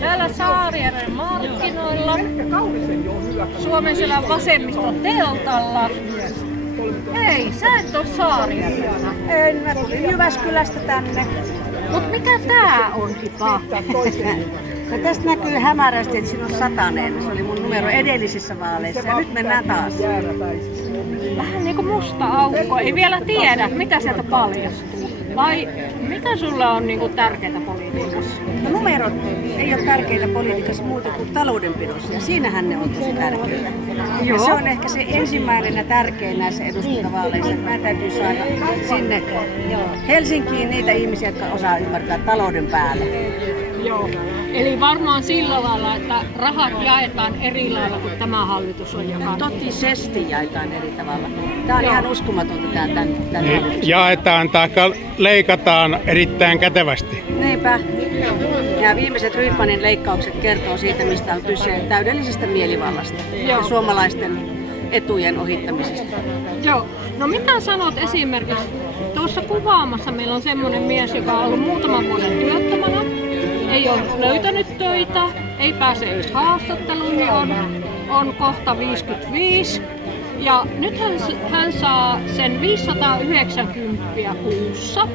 Täällä Saarijärven markkinoilla, Suomenselän vasemmiston teltalla. Hei, sä et oo Saarijärveltä. En, mä tulin Jyväskylästä tänne. Mut mikä tää on, Kipa? No tästä näkyy hämärästi, että siinä on satanen. Se oli mun numero edellisissä vaaleissa ja nyt mennään taas. Vähän niinku musta aukko, ei vielä tiedä, mitä sieltä paljastuu. Vai mikä sulle on niinku tärkeää politiikassa? No, numerot ei ole tärkeitä politiikassa muuta kuin taloudenpidossa ja siinähän ne on tosi tärkeitä. Ja se on ehkä se ensimmäinen ja tärkein näissä eduskuntavaaleissa, että mä täytyy saada sinne Helsinkiin niitä ihmisiä, jotka osaa ymmärtää talouden päälle. Joo. Eli varmaan sillä lailla, että rahat jaetaan eri lailla kuin tämä hallitus on jakanut. Totisesti jaetaan eri tavalla. Tämä on ihan uskomatonta tämän Jaetaan tai leikataan erittäin kätevästi. Niinpä. Ja viimeiset Rydmanin leikkaukset kertoo siitä, mistä on kyse täydellisestä mielivallasta ja suomalaisten etujen ohittamisesta. Joo. No mitä sanot esimerkiksi? Tuossa kuvaamassa meillä on semmoinen mies, joka on ollut muutaman vuoden työttömänä. Ei ole löytänyt töitä, ei pääse edes haastatteluun, on kohta 55. Ja nyt hän saa sen 590 kuussa,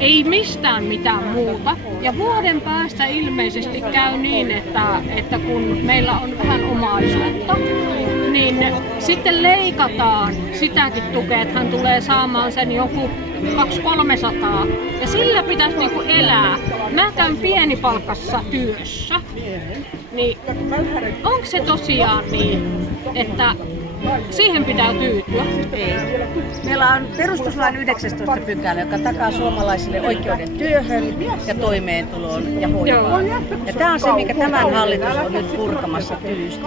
ei mistään mitään muuta. Ja vuoden päästä ilmeisesti käy niin, että kun meillä on vähän omaisuutta, niin sitten leikataan sitäkin tukea, että hän tulee saamaan sen joku 200-300 ja sillä pitäisi niinku elää. Mä käyn pienipalkassa työssä, niin onko se tosiaan niin, että siihen pitää tyytyä? Ei. Meillä on perustuslain 19 pykälä, joka takaa suomalaisille oikeuden työhön ja toimeentuloon ja hoivaan. Ja tämä on se, mikä tämän hallitus on nyt purkamassa tylysti.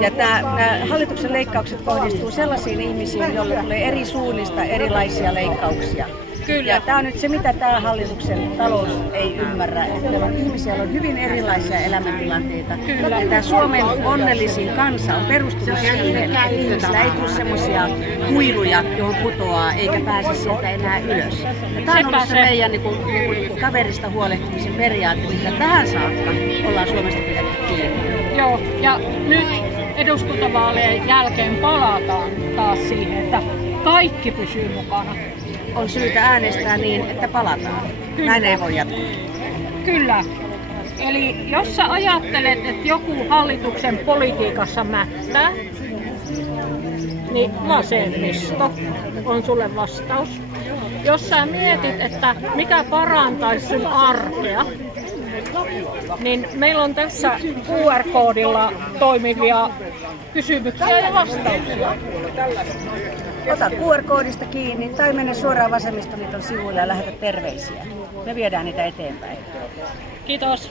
Ja nämä hallituksen leikkaukset kohdistuu sellaisiin ihmisiin, joille tulee eri suunnista erilaisia leikkauksia. Kyllä. Ja tämä on nyt se, mitä tämä hallituksen talous ei ymmärrä. Että meillä on ihmisiä, joilla on hyvin erilaisia elämäntilanteita. Kyllä. Ja tämä Suomen onnellisin kansa on perustunut siihen, että ihmisillä ei tule semmoisia kuiluja, johon putoaa, eikä pääse sieltä enää ylös. Ja tämä on ollut se meidän niin kuin kaverista huolehtimisen periaate, mitä tähän saakka ollaan Suomesta pidetty kiinni. Joo, ja nyt eduskuntavaalien jälkeen palataan taas siihen, että kaikki pysyy mukana. On syytä äänestää niin, että palataan. Kyllä. Näin ei voi jatkuu. Kyllä. Eli jos sä ajattelet, että joku hallituksen politiikassa mättää, niin vasemmisto on sulle vastaus. Jos sä mietit, että mikä parantaisi sun arkea, niin meillä on tässä QR-koodilla toimivia kysymyksiä ja vastauksia. Ota QR-koodista kiinni tai mene suoraan Vasemmistoliiton sivuille ja lähetä terveisiä. Me viedään niitä eteenpäin. Kiitos.